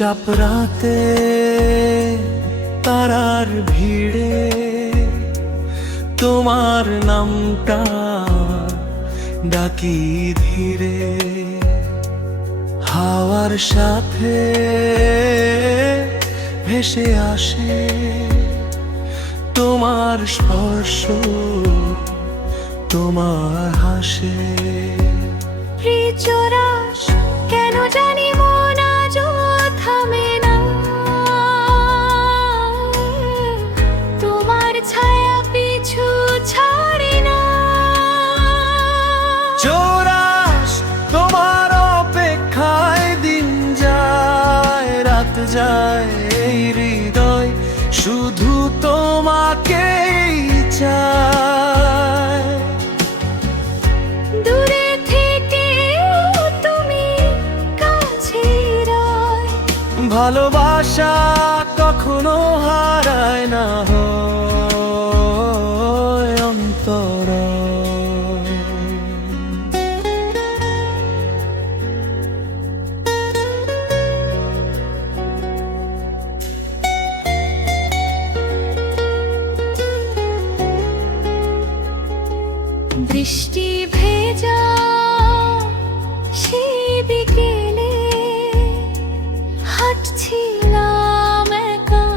চুপচাপ রাতে তারার ভিড়ে তোমার নামটা ডাকি ধীরে, হাওয়ার সাথে ভেসে আসে তোমার স্পর্শ, তোমার হাসে। প্রিয়রাস কেন জানি মন আজও থামে না, তোমার ছায়া পিছু ছাড়ে না। চোরাস তোমার অপেক্ষায় দিন যায় রাত যায়, এই হৃদয় শুধু তোমাকেই চায়। দূরে থেকে তুমি কাছে রয়, ভালোবাসা কখনো হারায় না হয় অন্তর। বৃষ্টি ভেজা সেই বিকেলে হাঁটছিলাম একা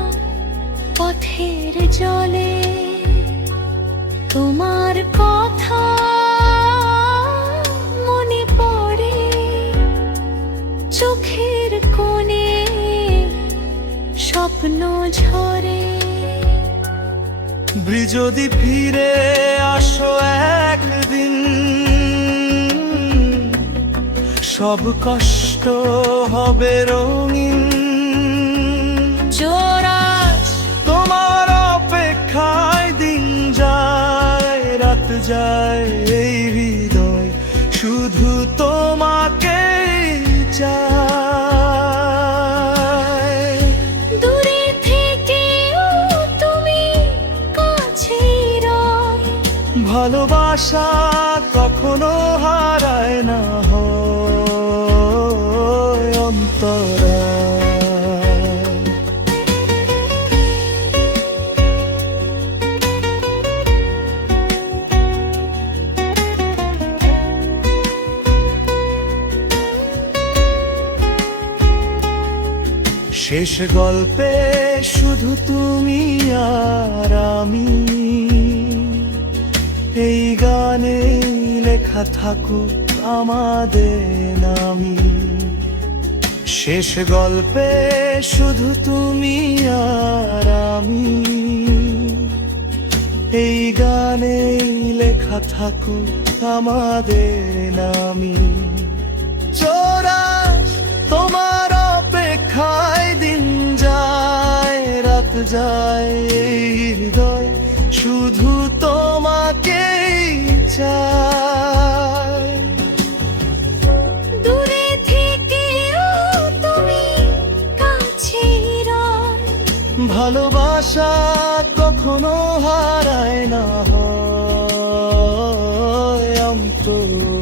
পথের জলে, তোমার কথা মনে পড়ে চোখের কোণে স্বপ্ন ঝরে। যদি ফিরে আসো একদিন, সব কষ্ট হবে রঙিন। চোরাস তোমার অপেক্ষায় দিন যায় রাত যায়, এই হৃদয় শুধু তোমাকেই চায়। দূরে থেকেও তুমি কাছে রয়, ভালোবাসা কখনো হারায় না হয় অন্তরা। শেষ গল্পে শুধু তুমি আর আমি, এই গানে লেখা থাকুক আমাদের নামই। শেষ গল্পে শুধু তুমি আর আমি, এই গানে লেখা থাকুক আমাদের নামই। চোরাস তোমার অপেক্ষায় দিন যায় রাত যায়, এই হৃদয় শুধু তোমাকেই চায়। দূরে থেকেও তুমি কাছে রয়, ভালোবাসা কখনো হারায় না হয় অন্তর।